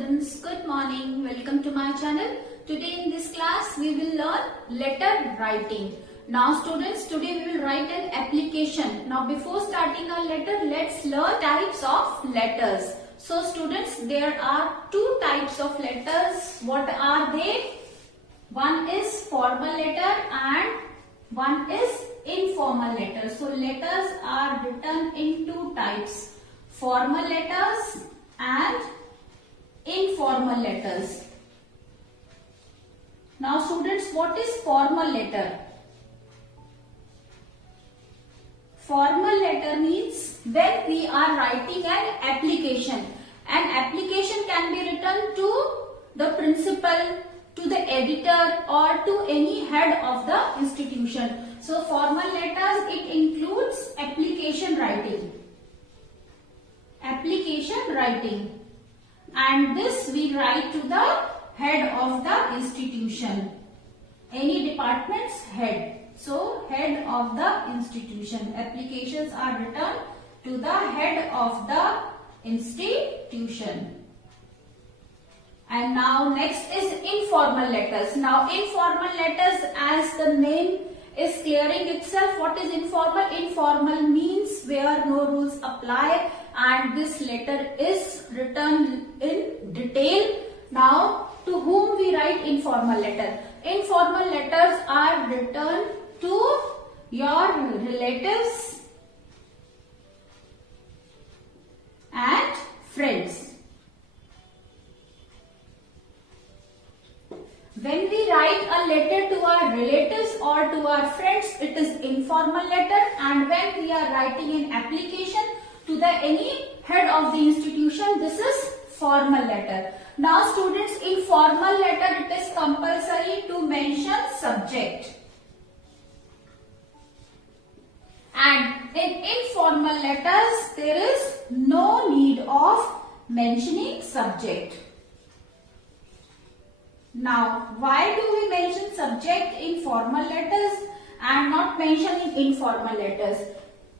students, good morning. Welcome to my channel. Today in this class we will learn letter writing. Now students, today we will write an application. Now before starting our letter, let's learn types of letters. So students, there are two types of letters. What are they? One is formal letter and one is informal letter. So letters are written in two types. Formal letters and informal letters. Now students, what is formal letter? Formal letter means when we are writing an application. An application can be written to the principal, to the editor or to any head of the institution. So formal letters, it includes application writing. Application writing. And this we write to the head of the institution. Any department's head. So head of the institution. Applications are written to the head of the institution. And now next is informal letters. Now informal letters, as the name is clearing itself, what is informal? Informal means where no rules apply and this letter is written in detail. Now to whom we write informal letter? Informal letters are written to your relatives and friends. When we write a letter to our relatives or to our friends, it is informal letter, and when we are writing an application to the any head of the institution, this is formal letter. Now students, in formal letter it is compulsory to mention subject. And in informal letters there is no need of mentioning subject. Now, why do we mention subject in formal letters and not mention in informal letters?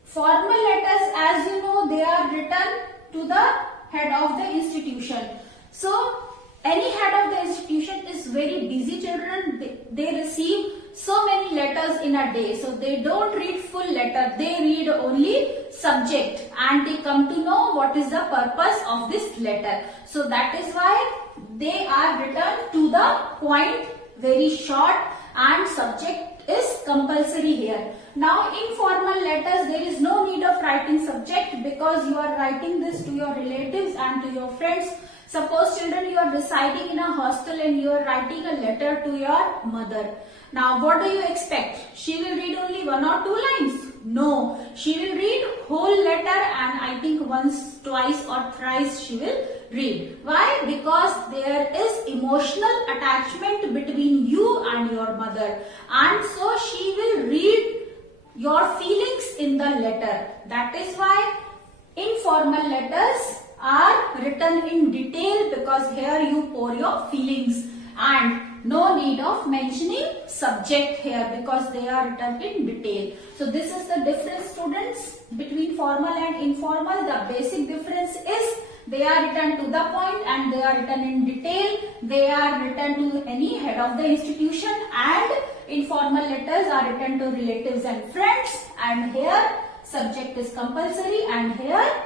Formal letters, as you know, they are written to the head of the institution. So, any head of the institution is very busy children. They receive so many letters in a day. So, they don't read full letter. They read only subject and they come to know what is the purpose of this letter. So, that is why they are written to the point, very short, and subject is compulsory here. Now in formal letters there is no need of writing subject because you are writing this to your relatives and to your friends. Suppose children, you are residing in a hostel and you are writing a letter to your mother. Now what do you expect? She will read only one or two lines? No, she will read whole letter, and I think once, twice or thrice she will read. Why? Because there is emotional attachment between you and your mother, and so she will read your feelings in the letter. That is why informal letters are written in detail, because here you pour your feelings, and no need of mentioning subject here because they are written in detail. So this is the difference, students, between formal and informal. The basic difference is they are written to the point and they are written in detail. They are written to any head of the institution, and informal letters are written to relatives and friends, and here subject is compulsory and here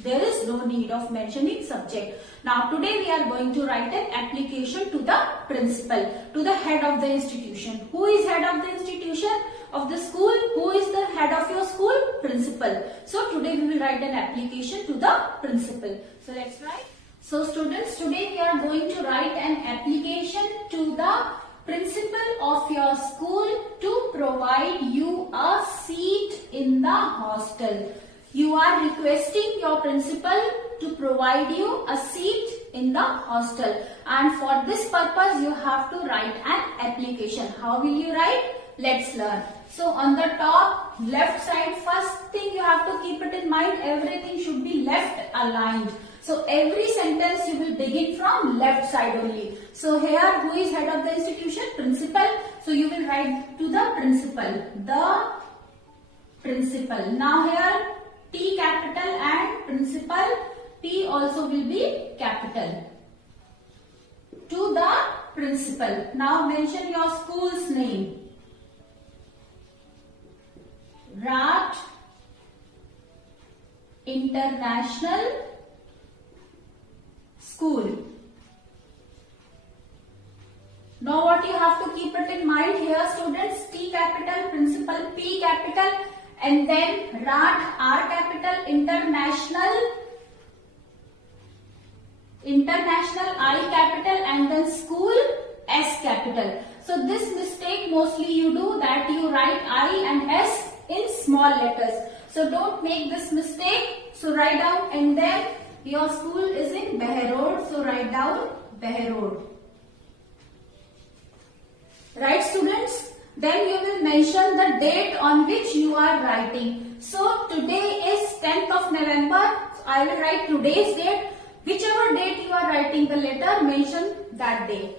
there is no need of mentioning subject. Now today we are going to write an application to the principal, to the head of the institution. Who is head of the institution of the school? Who is the head of your school? Principal. So today we will write an application to the principal. So let's write. So students, today we are going to write an application to the principal of your school to provide you a seat in the hostel. You are requesting your principal to provide you a seat in the hostel, and for this purpose you have to write an application. How will you write? Let's learn. So on the top left side, first thing you have to keep it in mind, everything should be left aligned. So every sentence you will begin from left side only. So here, who is head of the institution? Principal. So you will write to the principal. The principal. Now here T capital and principal, P also will be capital. to the principal. Now mention your school's name. Raj International School. Now what you have to keep it in mind here, students, T capital, principal P capital, and then Raj R capital, International I capital, and then school S capital. So this mistake mostly you do, that you write I and S in small letters. So don't make this mistake. So write down, and then your school is in Behror. So write down Behror. Right, students? Then you will mention the date on which you are writing. So today is 10th of November. So I will write today's date. Whichever date you are writing the letter, mention that date.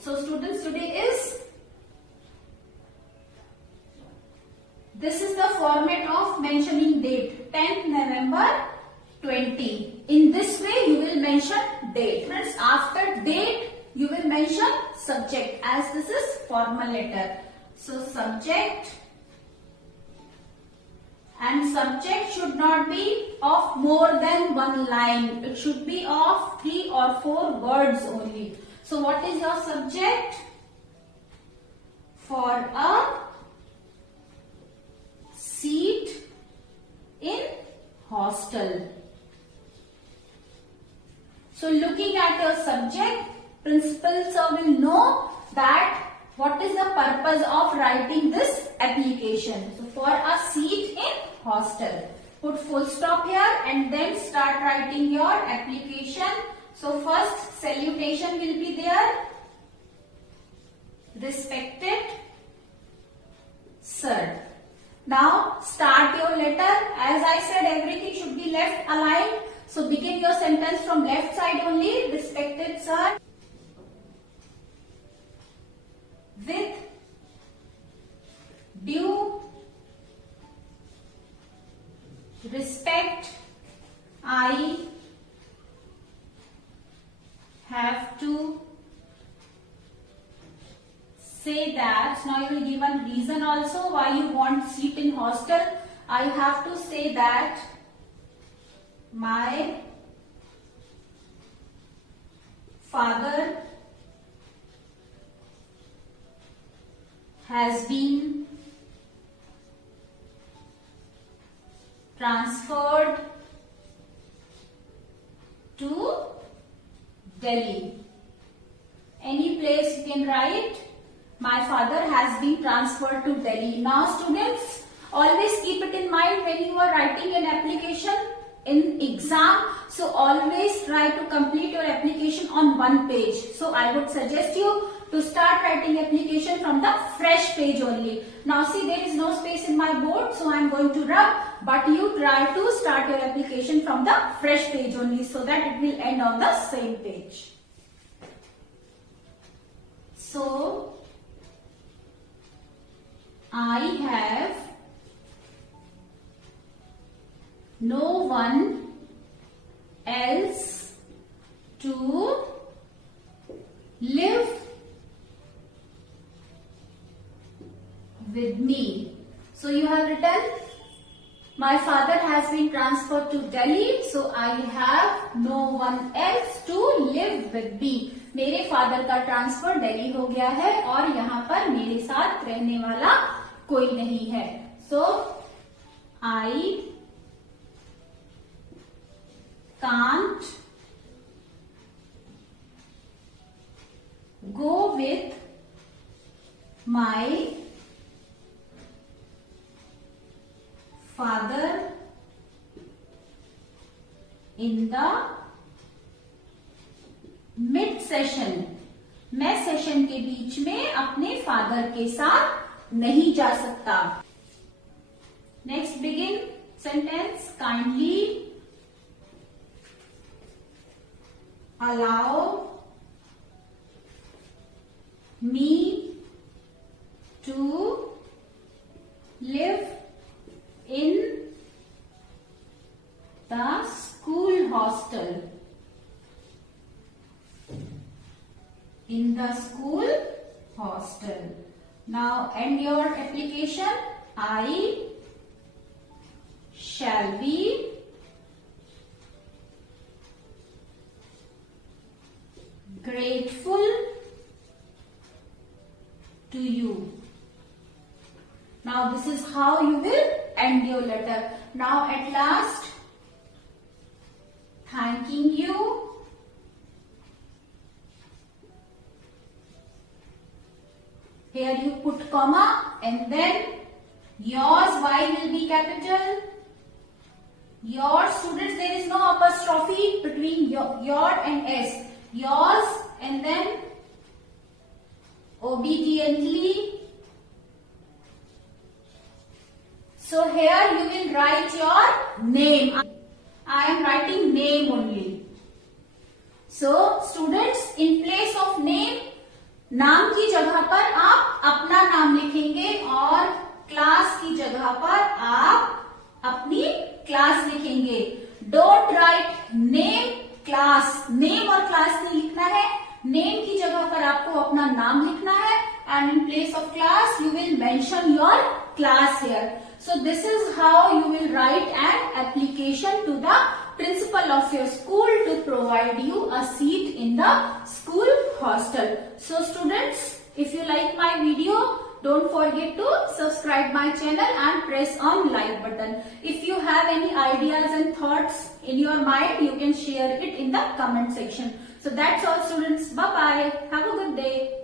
So students, today is, this is the format of mentioning date, 10th November 20. In this way you will mention date. Friends, after date you will mention subject, as this is formal letter. So subject, and subject should not be of more than one line. It should be of 3 or 4 words only. So what is your subject? For a seat in hostel. So looking at your subject, principal sir will know that what is the purpose of writing this application. So for a seat in hostel. Put full stop here and then start writing your application. So first salutation will be there. Respected sir. Now start your letter. As I said, everything should be left aligned. So begin your sentence from left side only. Respected sir. With due respect, I have to say that. Now you will give a reason also why you want seat in hostel. I have to say that my father has been transferred to Delhi. Any place you can write. My father has been transferred to Delhi. Now students, always keep it in mind when you are writing an application in exam. So always try to complete your application on one page. So I would suggest you to start writing application from the fresh page only. Now see, there is no space in my board, so I am going to rub, but you try to start your application from the fresh page only, so that it will end on the same page. So I have no one else to live with me. So you have written, my father has been transferred to Delhi, so I have no one else to live with me. मेरे father का transfer Delhi हो गया है और यहाँ पर मेरे साथ रहने वाला कोई नहीं है. So I can't go with my father in the mid session. मैं सेशन के बीच में अपने फादर के साथ नहीं जा सकता. Next begin sentence. Kindly allow me to live in the school hostel. in the school hostel. Now end your application. I shall be grateful to you. Now this is how you will end your letter. Now at last, thanking you. Here you put comma and then yours Y will be capital. Your students, there is no apostrophe between your and S. Yours and then obediently. So here you will write your name. I am writing name only. So students, in place of name, नाम की जगह पर आप अपना नाम लिखेंगे और class की जगह पर आप अपनी क्लास लिखेंगे. Don't write name class. Name और क्लास नहीं लिखना है. नेम की जगह पर आपको अपना नाम लिखना है and in place of class you will mention your class here. So this is how you will write an application to the principal of your school to provide you a seat in the school hostel. So students, if you like my video, don't forget to subscribe my channel and press on like button. If you have any ideas and thoughts in your mind, you can share it in the comment section. So that's all students. Bye bye. Have a good day.